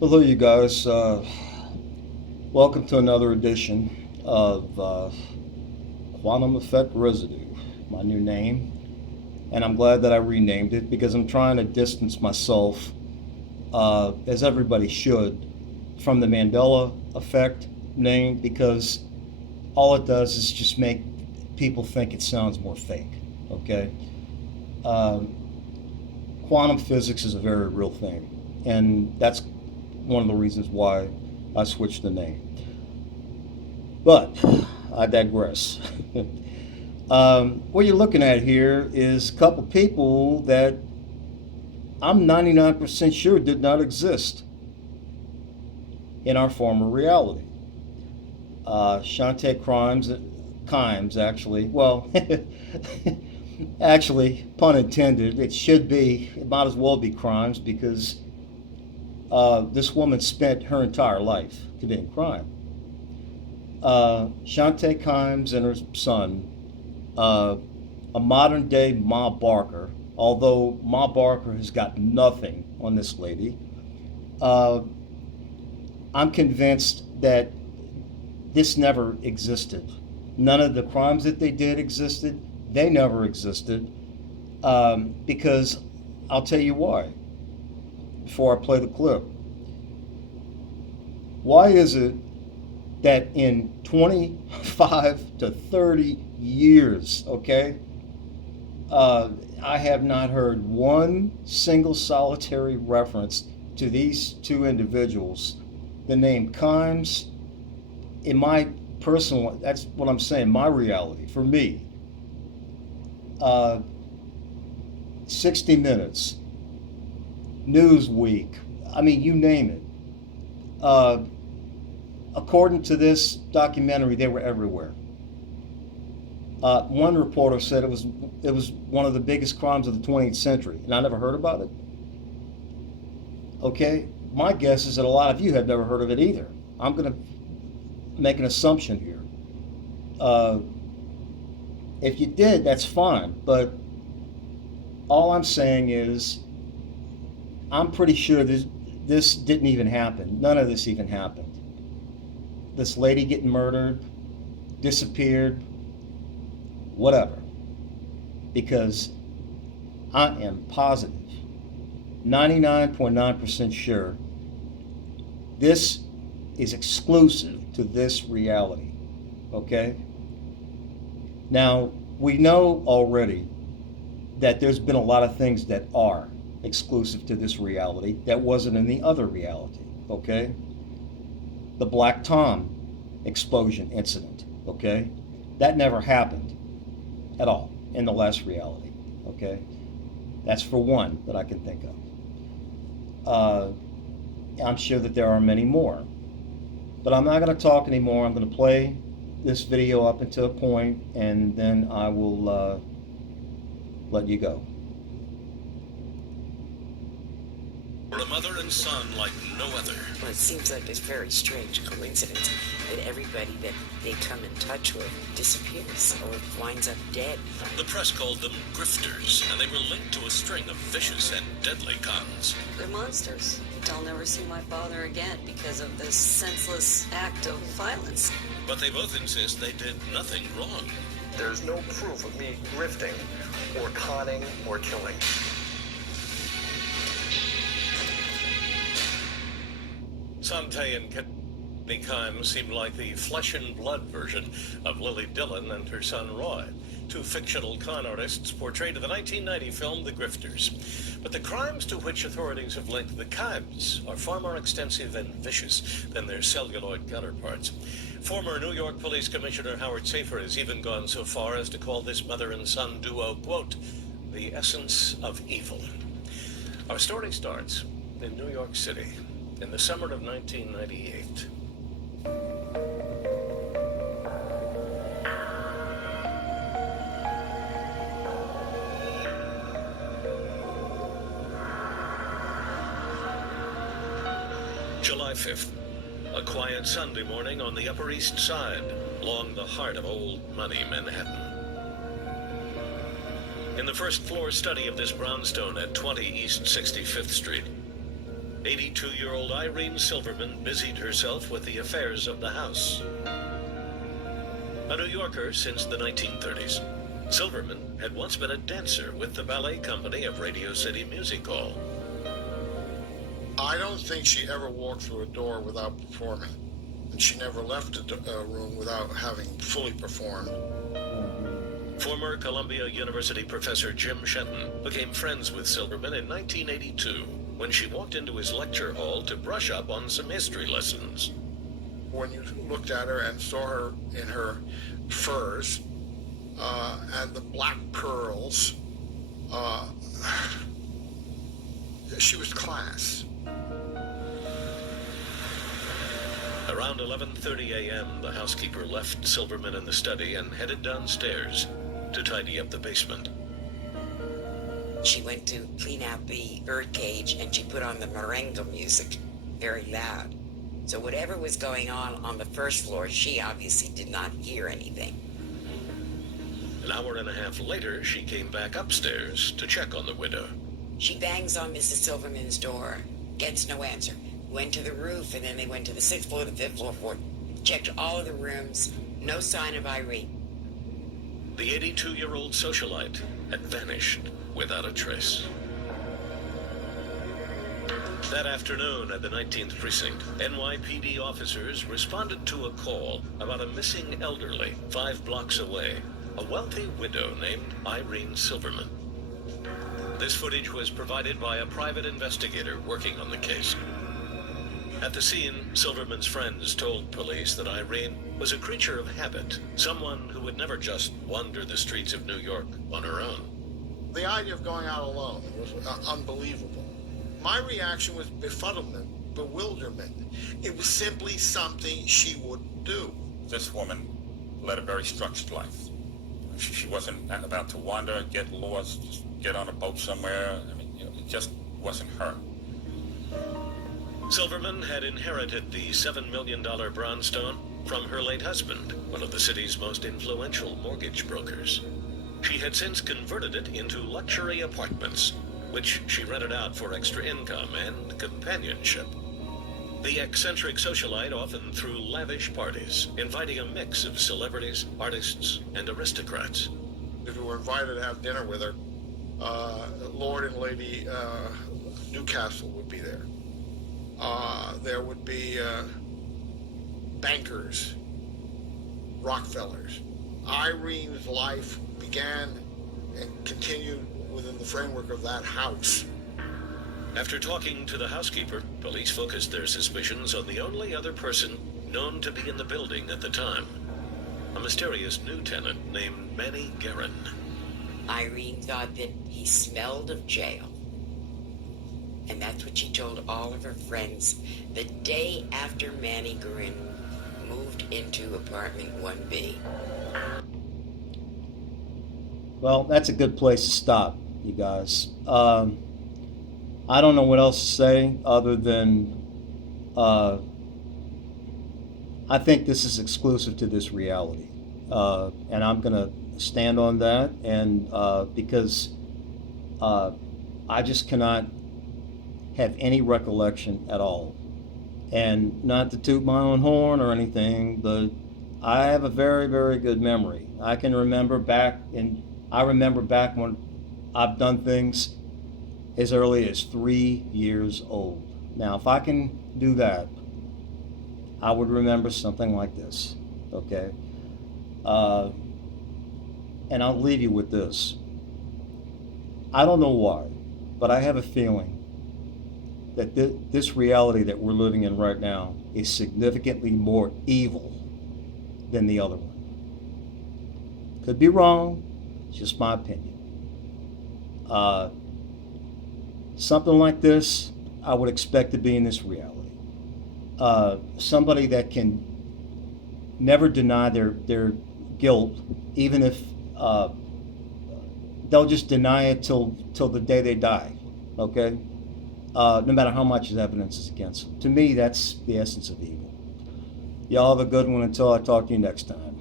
Hello, you guys. Welcome to another edition of Quantum Effect Residue, my new name. And I'm glad that I renamed it because I'm trying to distance myself, as everybody should, from the Mandela Effect name because all it does is just make people think it sounds more fake. Okay? Um, Quantum physics is a very real thing. And that's one of the reasons why I switched the name. But I digress. What you're looking at here is a couple people that I'm 99% sure did not exist in our former reality. Shantae Kimes, actually. Well, actually, pun intended. It might as well be crimes because this woman spent her entire life committing crime. Shantae Kimes and her son, uh, a modern day Ma Barker, although Ma Barker has got nothing on this lady. Uh, I'm convinced that this never existed. None of the crimes that they did existed. They never existed. Because I'll tell you why before I play the clip. Why is it that in 25 to 30 years, okay, I have not heard one single solitary reference to these two individuals? The name Kimes, in my personal, that's what I'm saying, my reality, for me, uh, 60 Minutes, Newsweek, I mean, you name it. Uh, According to this documentary, they were everywhere. One reporter said it was one of the biggest crimes of the 20th century, and I never heard about it. Okay, my guess is that a lot of you have never heard of it either. I'm going to make an assumption here. Uh, if you did, that's fine, but all I'm saying is I'm pretty sure this didn't even happen. None of this even happened. This lady getting murdered, disappeared, whatever. Because I am positive, 99.9% sure, this is exclusive to this reality. Okay? Now, we know already that there's been a lot of things that are exclusive to this reality that wasn't in the other reality. Okay? The Black Tom explosion incident. Okay? That never happened at all in the last reality. Okay? That's for one that I can think of. Uh, I'm sure that there are many more. But I'm not going to talk anymore. I'm going to play this video up until a point, and then I will let you go. For a mother and son like no other. Well, it seems like this very strange coincidence that everybody that they come in touch with disappears or winds up dead. The press called them grifters, and they were linked to a string of vicious and deadly cons. They're monsters. I'll never see my father again because of this senseless act of violence. But they both insist they did nothing wrong. There's no proof of me grifting or conning or killing. Sante and Kenny Kimes seemed like the flesh and blood version of Lily Dillon and her son Roy, two fictional con artists portrayed in the 1990 film The Grifters. But the crimes to which authorities have linked the Kimes are far more extensive and vicious than their celluloid counterparts. Former New York Police Commissioner Howard Safir has even gone so far as to call this mother and son duo, quote, the essence of evil. Our story starts in New York City in the summer of 1998. July 5th, a quiet Sunday morning on the Upper East Side, along the heart of old money Manhattan. In the first floor study of this brownstone at 20 East 65th Street, 82-year-old Irene Silverman busied herself with the affairs of the house. A New Yorker since the 1930s, Silverman had once been a dancer with the ballet company of Radio City Music Hall. I don't think she ever walked through a door without performing, and she never left a room without having fully performed. Former Columbia University professor Jim Shenton became friends with Silverman in 1982 when she walked into his lecture hall to brush up on some history lessons. When you looked at her and saw her in her furs and the black pearls, she was class. Around 11:30 a.m., the housekeeper left Silverman in the study and headed downstairs to tidy up the basement. She went to clean out the birdcage and she put on the merengue music very loud. So whatever was going on the first floor, she obviously did not hear anything. An hour and a half later, she came back upstairs to check on the widow. She bangs on Mrs. Silverman's door, gets no answer. Went to the roof, and then they went to the 6th floor, the 5th floor, 4th, checked all of the rooms, no sign of Irene. The 82-year-old socialite had vanished without a trace. That afternoon at the 19th Precinct, NYPD officers responded to a call about a missing elderly 5 blocks away, a wealthy widow named Irene Silverman. This footage was provided by a private investigator working on the case. At the scene, Silverman's friends told police that Irene was a creature of habit, someone who would never just wander the streets of New York on her own. The idea of going out alone was unbelievable. My reaction was befuddlement, bewilderment. It was simply something she wouldn't do. This woman led a very structured life. She wasn't about to wander, get lost, just get on a boat somewhere. I mean, it just wasn't her. Silverman had inherited the $7 million brownstone from her late husband, one of the city's most influential mortgage brokers. She had since converted it into luxury apartments, which she rented out for extra income and companionship. The eccentric socialite often threw lavish parties, inviting a mix of celebrities, artists, and aristocrats. If you were invited to have dinner with her, Lord and Lady Newcastle would be there. There would be bankers, Rockefellers. Irene's life began and continued within the framework of that house. After talking to the housekeeper, police focused their suspicions on the only other person known to be in the building at the time, a mysterious new tenant named Manny Guerin. Irene thought that he smelled of jail. And that's what she told all of her friends the day after Manny Guerin moved into apartment 1B. Well, that's a good place to stop, you guys. I don't know what else to say other than I think this is exclusive to this reality. And I'm going to stand on that, and because I just cannot have any recollection at all. And not to toot my own horn or anything, but I have a very, very good memory. I remember back when I've done things as early as 3 years old. Now, if I can do that, I would remember something like this, okay? And I'll leave you with this. I don't know why, but I have a feeling that this reality that we're living in right now is significantly more evil than the other one. Could be wrong, it's just my opinion. Something like this, I would expect to be in this reality. Somebody that can never deny their guilt, even if they'll just deny it till the day they die, okay? No matter how much evidence is against them. To me, that's the essence of evil. Y'all have a good one until I talk to you next time.